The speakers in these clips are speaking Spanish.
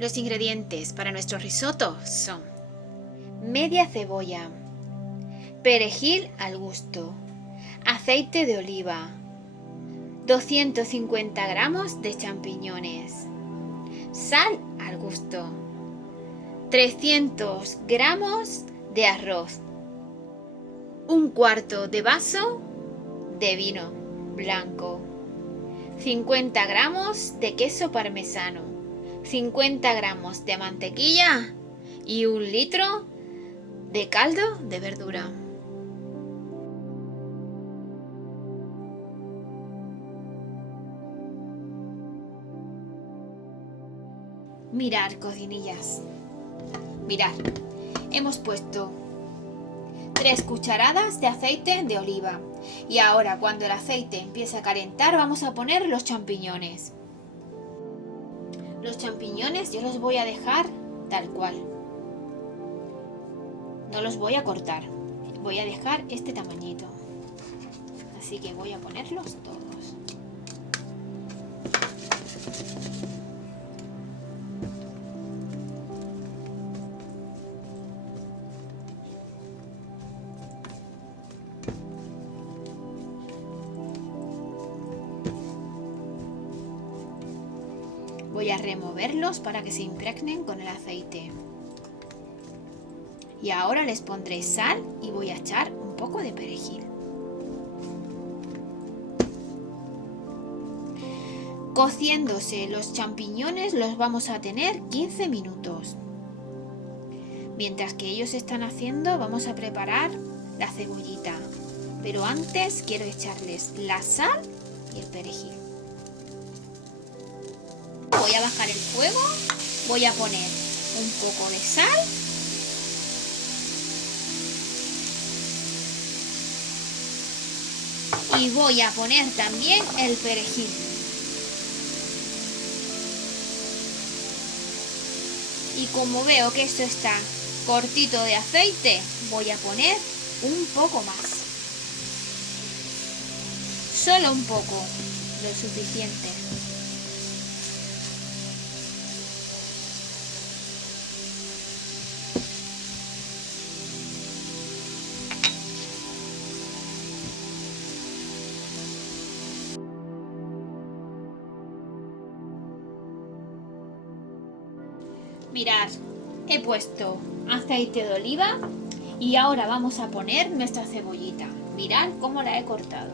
Los ingredientes para nuestro risotto son media cebolla, perejil al gusto, aceite de oliva, 250 gramos de champiñones, sal al gusto, 300 gramos de arroz, un cuarto de vaso de vino blanco, 50 gramos de queso parmesano, 50 gramos de mantequilla y 1 litro de caldo de verdura. Mirad, cocinillas. Mirad, hemos puesto 3 cucharadas de aceite de oliva y ahora cuando el aceite empiece a calentar vamos a poner los champiñones. Los champiñones yo los voy a dejar tal cual. No los voy a cortar. Voy a dejar este tamañito. Así que voy a ponerlos todos. Voy a removerlos para que se impregnen con el aceite. Y ahora les pondré sal y voy a echar un poco de perejil. Cociéndose los champiñones los vamos a tener 15 minutos. Mientras que ellos están haciendo, vamos a preparar la cebollita. Pero antes quiero echarles la sal y el perejil. Voy a bajar el fuego, voy a poner un poco de sal y voy a poner también el perejil. Y como veo que esto está cortito de aceite, voy a poner un poco más. Solo un poco, lo suficiente. Mirad, he puesto aceite de oliva y ahora vamos a poner nuestra cebollita. Mirad cómo la he cortado.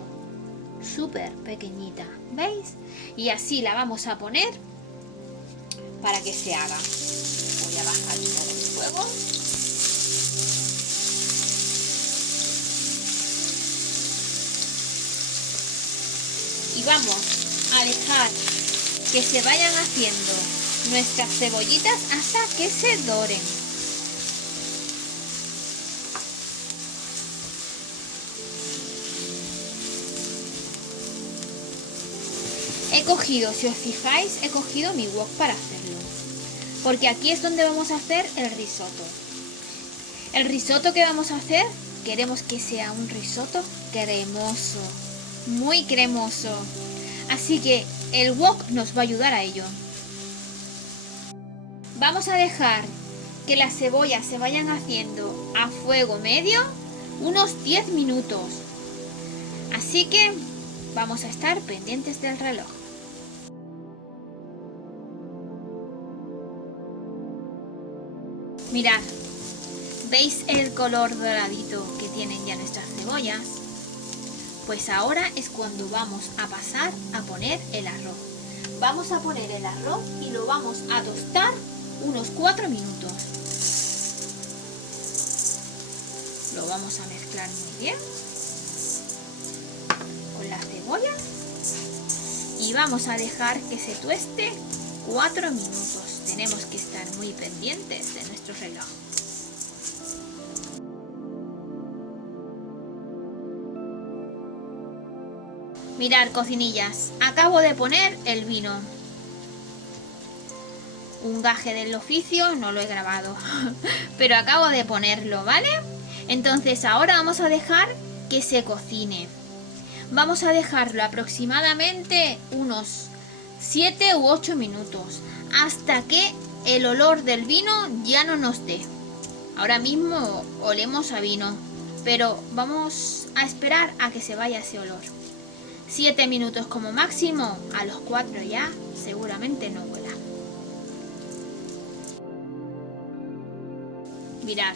Súper pequeñita, ¿veis? Y así la vamos a poner para que se haga. Voy a bajar un poco el fuego. Y vamos a dejar que se vayan haciendo nuestras cebollitas hasta que se doren. He cogido, si os fijáis, he cogido mi wok para hacerlo. Porque aquí es donde vamos a hacer el risotto. El risotto que vamos a hacer, queremos que sea un risotto cremoso. Muy cremoso. Así que el wok nos va a ayudar a ello. Vamos a dejar que las cebollas se vayan haciendo a fuego medio unos 10 minutos. Así que vamos a estar pendientes del reloj. Mirad, ¿veis el color doradito que tienen ya nuestras cebollas? Pues ahora es cuando vamos a pasar a poner el arroz. Vamos a poner el arroz y lo vamos a tostar unos 4 minutos. Lo vamos a mezclar muy bien con las cebollas y vamos a dejar que se tueste 4 minutos. Tenemos que estar muy pendientes de nuestro reloj. Mirad, cocinillas, acabo de poner el vino. Un gaje del oficio, no lo he grabado, pero acabo de ponerlo, ¿vale? Entonces ahora vamos a dejar que se cocine. Vamos a dejarlo aproximadamente unos 7 u 8 minutos hasta que el olor del vino ya no nos dé. Ahora mismo olemos a vino, pero vamos a esperar a que se vaya ese olor. 7 minutos como máximo, a los 4 ya seguramente no huela. Mirad,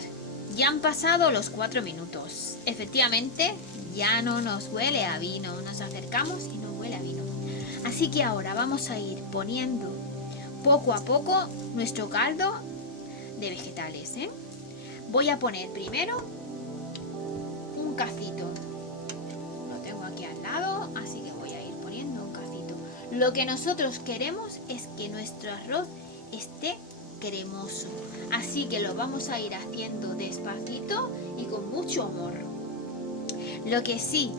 ya han pasado los 4 minutos. Efectivamente, ya no nos huele a vino. Nos acercamos y no huele a vino. Así que ahora vamos a ir poniendo poco a poco nuestro caldo de vegetales, ¿eh? Voy a poner primero un cacito. Lo tengo aquí al lado, así que voy a ir poniendo un cacito. Lo que nosotros queremos es que nuestro arroz esté cremoso. Así que lo vamos a ir haciendo despacito y con mucho amor. Lo que sí,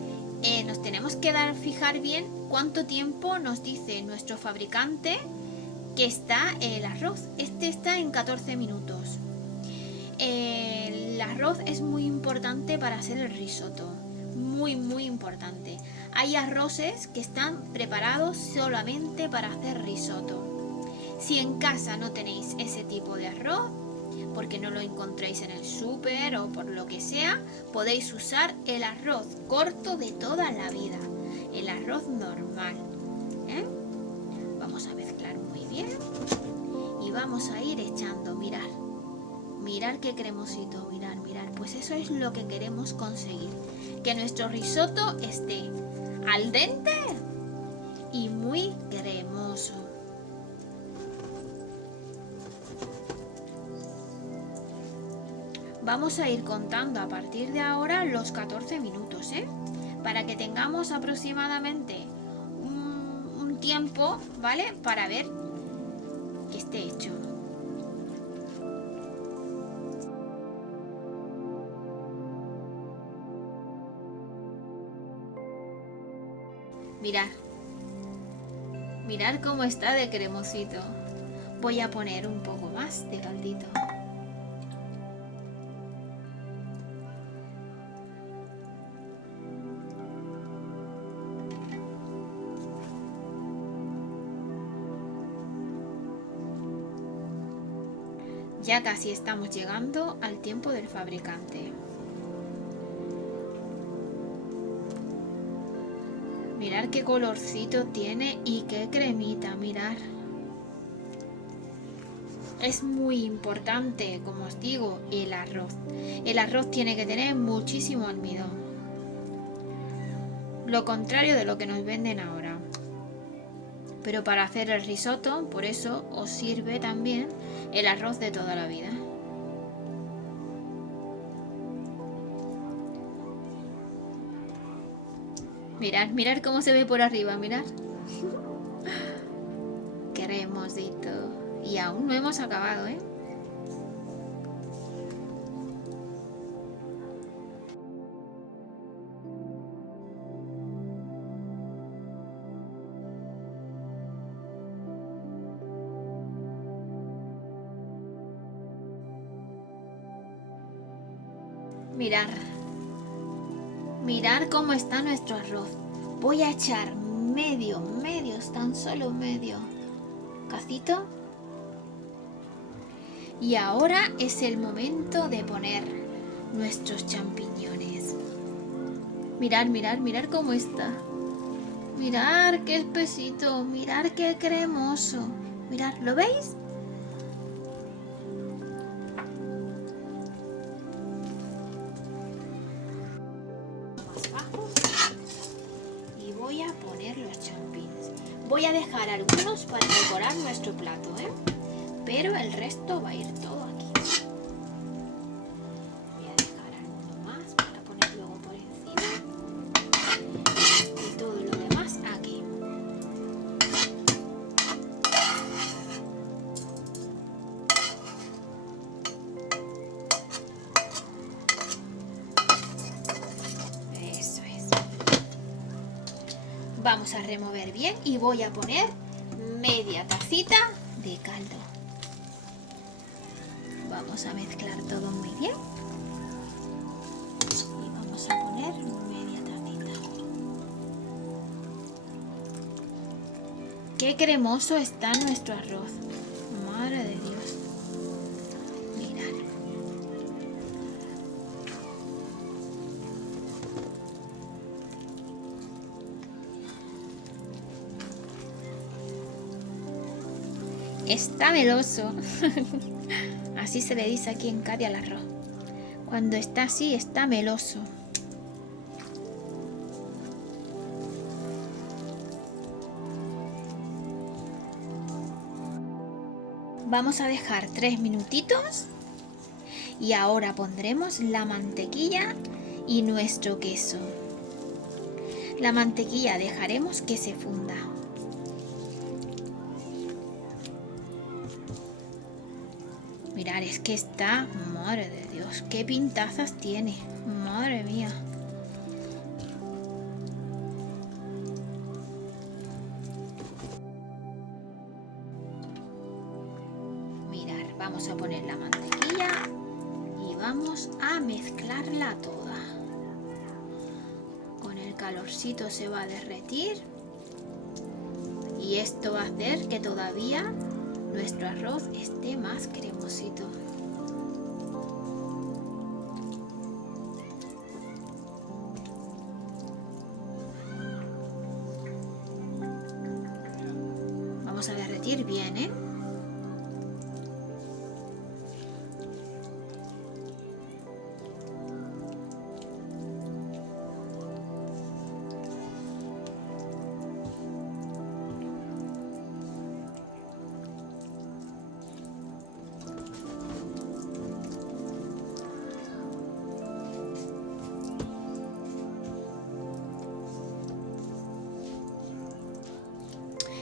nos tenemos que fijar bien cuánto tiempo nos dice nuestro fabricante que está el arroz. Este está en 14 minutos. El arroz es muy importante para hacer el risotto. Muy importante. Hay arroces que están preparados solamente para hacer risotto. Si en casa no tenéis ese tipo de arroz, porque no lo encontréis en el súper o por lo que sea, podéis usar el arroz corto de toda la vida, el arroz normal, ¿eh? Vamos a mezclar muy bien y vamos a ir echando. Mirad qué cremosito, mirad, pues eso es lo que queremos conseguir, que nuestro risotto esté al dente y muy cremoso. Vamos a ir contando a partir de ahora los 14 minutos, ¿eh? Para que tengamos aproximadamente un tiempo, ¿vale? Para ver que esté hecho. Mirad cómo está de cremosito. Voy a poner un poco más de caldito. Ya casi estamos llegando al tiempo del fabricante. Mirad qué colorcito tiene y qué cremita, mirad. Es muy importante, como os digo, el arroz. El arroz tiene que tener muchísimo almidón. Lo contrario de lo que nos venden ahora. Pero para hacer el risotto, por eso os sirve también el arroz de toda la vida. Mirad cómo se ve por arriba, mirad. Cremosito. Y aún no hemos acabado, ¿eh? Mirad cómo está nuestro arroz. Voy a echar medio, tan solo medio cacito. Y ahora es el momento de poner nuestros champiñones. Mirad cómo está. Mirad qué espesito, mirad qué cremoso. Mirad, ¿lo veis? Y voy a poner los champiñones. Voy a dejar algunos para decorar nuestro plato, ¿eh? Pero el resto va a ir todo aquí. Voy a dejar alguno más para poner luego por encima. Y todo lo demás aquí. Eso es. Vamos a remover bien y voy a poner media tacita de caldo. Vamos a mezclar todo muy bien y vamos a poner media tacita. Qué cremoso está nuestro arroz, madre de Dios. Está meloso. Así se le dice aquí en Cádiz al arroz. Cuando está así, está meloso. Vamos a dejar 3 minutitos y ahora pondremos la mantequilla y nuestro queso. La mantequilla dejaremos que se funda. Mirad, es que está, madre de Dios, qué pintazas tiene, madre mía. Mirad, vamos a poner la mantequilla y vamos a mezclarla toda. Con el calorcito se va a derretir y esto va a hacer que todavía nuestro arroz esté más cremosito. Vamos a derretir bien, ¿eh?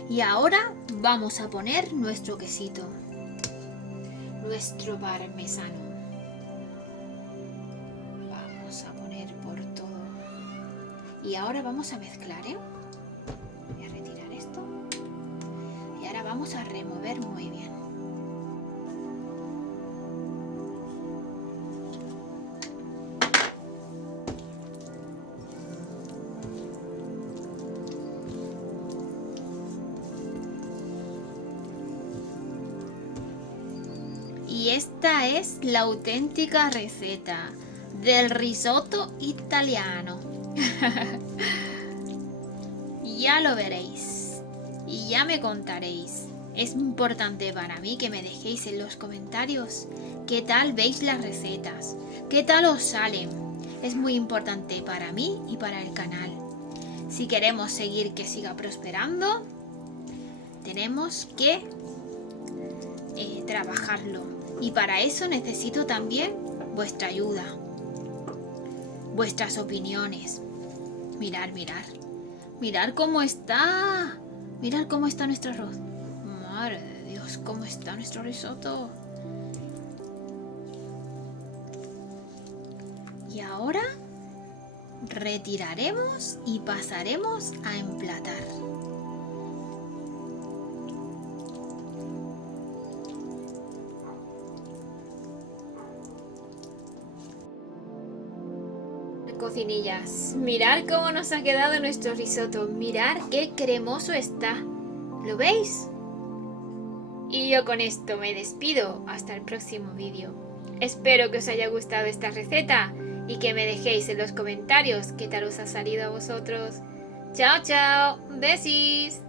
Y ahora vamos a poner nuestro quesito, nuestro parmesano. Vamos a poner por todo. Y ahora vamos a mezclar, ¿eh? Voy a retirar esto. Y ahora vamos a remover muy bien. Y esta es la auténtica receta del risotto italiano. Ya lo veréis y ya me contaréis. Es importante para mí que me dejéis en los comentarios qué tal veis las recetas, qué tal os salen. Es muy importante para mí y para el canal. Si queremos seguir que siga prosperando, tenemos que trabajarlo. Y para eso necesito también vuestra ayuda, vuestras opiniones. Mirad, mirad. Mirad cómo está. Mirad cómo está nuestro arroz. Madre de Dios, cómo está nuestro risotto. Y ahora retiraremos y pasaremos a emplatar. Cocinillas, mirad cómo nos ha quedado nuestro risotto, mirad qué cremoso está, ¿lo veis? Y yo con esto me despido, hasta el próximo vídeo. Espero que os haya gustado esta receta y que me dejéis en los comentarios qué tal os ha salido a vosotros. Chao, chao, besis.